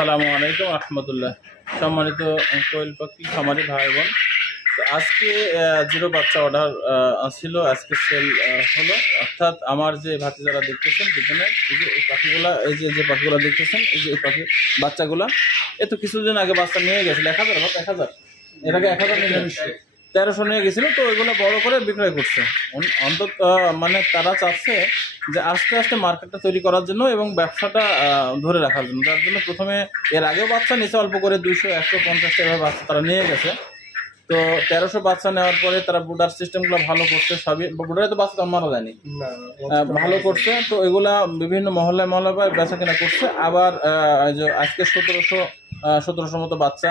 আসসালামু আলাইকুম আহমদুল্লাহ। সম্মানিত কোয়েল পাখি, খামারি ভাই বোন। তো আজকে জিরো বাচ্চা অর্ডার ছিল, আজকে সেল হলো। অর্থাৎ আমার যে ভাতি যারা দেখতেছেন দুজনে, এই যে এই পাখিগুলা, এই যে যে পাখিগুলো দেখতেছেন, এই যে এই পাখি বাচ্চাগুলা, এ তো কিছুদিন আগে বাচ্চা নিয়ে গেছিল এক হাজার এক হাজার এটাকে এক হাজার নিয়ে তেরোশো নিয়ে গেছিল তো ওইগুলো বড় করে বিক্রয় করছে। অন্তত মানে তারা চাচ্ছে যে আস্তে আস্তে মার্কেটটা তৈরি করার জন্য এবং ব্যবসাটা ধরে রাখার জন্য। যার জন্য প্রথমে এর আগেও বাচ্চা নিচে অল্প করে দুইশো একশো পঞ্চাশ টাকা বাচ্চা তারা নিয়ে গেছে। তো তেরোশো বাচ্চা নেওয়ার পরে তারা বুডার সিস্টেমগুলো ভালো করছে সবই বুডারে তো বাচ্চা তো মারা যায়নি। ভালো করছে তো এগুলা বিভিন্ন মহল্লায় মহল্লায় বেচা কেনা করছে। আবার আজকে সতেরোশো সতেরোশো মতো বাচ্চা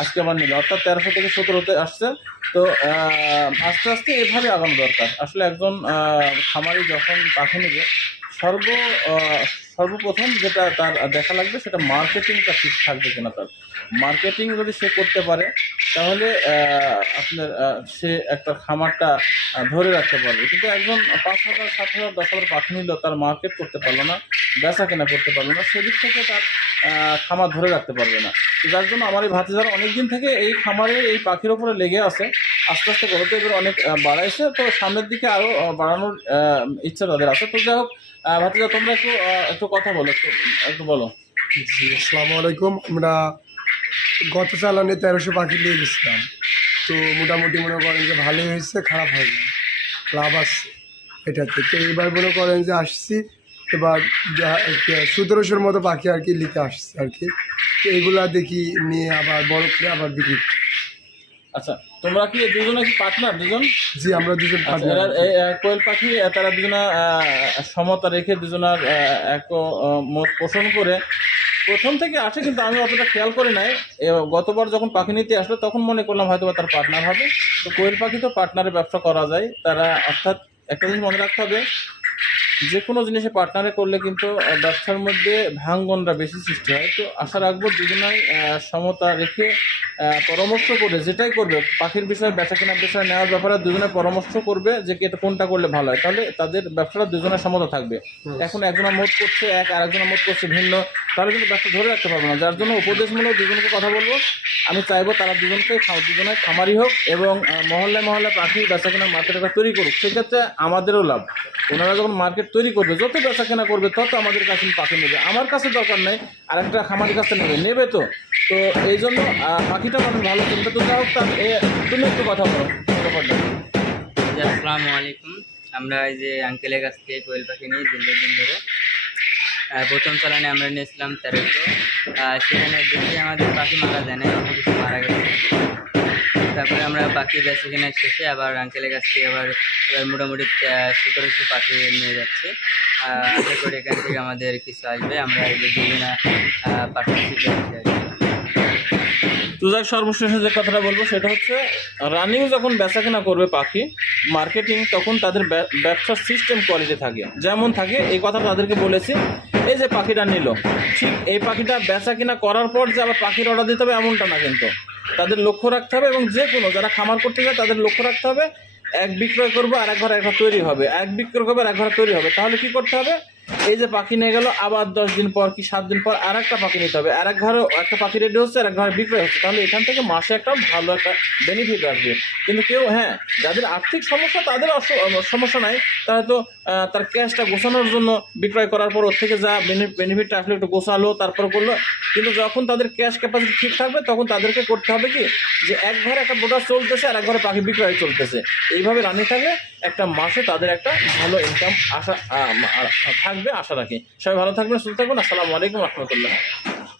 আজকে আবার নিল। অর্থাৎ তেরোশো থেকে সতেরোতে আসছে। তো আস্তে আস্তে এভাবে আগানো দরকার। আসলে একজন খামারি যখন পাখি নেবে, সর্ব সর্বপ্রথম যেটা তার দেখা লাগবে সেটা মার্কেটিংটা ঠিক থাকবে কিনা তার। মার্কেটিং যদি সে করতে পারে, তাহলে আপনার সে একটা খামারটা ধরে রাখতে পারবে। কিন্তু একজন পাঁচ হাজার, সাত হাজার, দশ হাজার পাখি নিল তার মার্কেট করতে পারল না, বেচা কেনা করতে পারল না, সেদিক থেকে তার খামার ধরে রাখতে পারবে না। যার জন্য আমার এই ভাতিজারা অনেক দিন থেকে এই খামারে এই পাখির ওপরে লেগে আছে। আস্তে আস্তে গড়তে এবার অনেক বাড়াইছে। তো সামনের দিকে আরও বাড়ানোর ইচ্ছা তাদের আছে। তো যাই হোক ভাতিজা তোমরা একটু একটু কথা বলো একটু একটু বলো। জি আসসালামু আলাইকুম। আমরা গত চালানে তেরোশো পাখি নিয়ে গেছিলাম। তো মোটামুটি মনে করেন যে ভালোই হয়েছে খারাপ হয়নি। লাভ আসছে এটাতে তো এবার মনে করেন যে আসছি এবার সতেরোশোর মতো পাখি আর কি নিতে আসছে আর কি। তো এগুলা দেখি নিয়ে আবার বড় করে আবার বিক্রি আচ্ছা তোমরা কি দুজনে কি পার্টনার দুজন? জি আমরা দুজন আচ্ছা, আছি। এই, কোয়েল পাখি তারা দুজনা সমতা রেখে দুজনার এক মত পোষণ করে প্রথম থেকে আসে কিন্তু আমি অতটা খেয়াল করি নাই। গতবার যখন পাখি নিতে আসলো তখন মনে করলাম হয়তো তার পার্টনার হবে। তো কোয়েল পাখি তো পার্টনারে ব্যবসা করা যায় তারা অর্থাৎ একটা জিনিস মনে রাখতে হবে যে কোনো জিনিসে পার্টনারে করলে কিন্তু ব্যবসার মধ্যে ভাঙ্গনটা বেশি সৃষ্টি হয়। তো আশা রাখব দুজনাই সমতা রেখে পরামর্শ করে যেটাই করবে পাখির বিষয়ে বেচা কেনার বিষয়ে নেওয়ার ব্যাপারে দুজনে পরামর্শ করবে যে কি এটা কোনটা করলে ভালো হয়। তাহলে তাদের ব্যবসাটা দুজনের সমতা থাকবে। এখন একজনের মত করছে এক আর একজনের মত করছে ভিন্ন তাহলে কিন্তু ব্যবসা ধরে রাখতে পারব না। যার জন্য উপদেশমূলক দুজনকে কথা বলব। আমি চাইব তারা দুজনকে খা- দুজনে খামারি হোক এবং মহল্লায় মহল্লায় পাখি বেচা কেনার মার্কেটটা তৈরি করুক। সেক্ষেত্রে আমাদেরও লাভ। ওনারা যখন মার্কেট তৈরি করবে, যত বেচা কেনা করবে, তত আমাদের কাছে পাখি নেবে। আমার কাছে দরকার নেই, আরেকটা খামারের কাছে নেবে নেবে তো। তো এই জন্য পাখিটা মানুষ ভালো চিন্তা তো যা হোক তার তুমি একটু কথা বলো ব্যাপারটা আসসালামু আলাইকুম আমরা এই যে আঙ্কেলের কাছ থেকে কোয়েল পাখি নিয়ে দীর্ঘদিন ধরে। প্রথম চালানে আমরা নিয়েছিলাম তেরোশো। সেখানে দেখি আমাদের পাখি মারা যায় না কিছু মারা গেছে। তারপরে আমরা পাখি বেঁচে কিনা শেষে আবার আঙ্কেলের কাছ থেকে আবার এবার মোটামুটি সতেরোশো পাখি নিয়ে যাচ্ছি। আশা করি এখান থেকে আমাদের কিছু আসবে। আমরা আর কি। তো যাক সর্বশেষে যে কথাটা বলব সেটা হচ্ছে রানিং যখন বেচা কেনা করবে পাখি মার্কেটিং তখন তাদের ব্যব- ব্যবসার সিস্টেম কোয়ালিটি থাকে। যেমন থাকে, এই কথা তাদেরকে বলেছি, এই যে পাখিটা নিল, ঠিক এই পাখিটা বেচা কিনা করার পর যে আবার পাখির অর্ডার দিতে হবে, এমনটা না কিন্তু। তাদের লক্ষ্য রাখতে হবে এবং যে কোনো যারা খামার করতে চায় তাদের লক্ষ্য রাখতে হবে, এক বিক্রয় করব আর এক ঘর এক ঘর তৈরি হবে। এক বিক্রয় করব আর এক ঘর তৈরি হবে। তাহলে কি করতে হবে? এই যে পাখি নিয়ে গেল, আবার দশ দিন পর কি সাত দিন পর আর একটা পাখি নিতে হবে। আর এক ঘরে একটা পাখি রেডি হচ্ছে আর এক ঘরে বিক্রয় হচ্ছে। তাহলে এখান থেকে মাসে একটা ভালো একটা বেনিফিট আসবে। কিন্তু কেউ হ্যাঁ যাদের আর্থিক সমস্যা, তাদের সমস্যা নাই। তারা তো তার ক্যাশটা গোছানোর জন্য বিক্রয় করার পর ওর থেকে যা বেনিফিটটা আসলে, একটু গোছালো, তারপর করল। কিন্তু যখন তাদের ক্যাশ ক্যাপাসিটি ঠিক থাকবে, তখন তাদেরকে করতে হবে কি? যে এক ঘরে একটা বোটার চলতেছে আর এক ঘরে পাখি বিক্রয় চলতেছে। এইভাবে রানি থাকলে একটা মাসে তাদের একটা ভালো ইনকাম আশা থাকবে, আশা রাখি। সবাই ভালো থাকবেন, সুস্থ থাকবেন। আসসালামু আলাইকুম, রহমতুল্লাহ।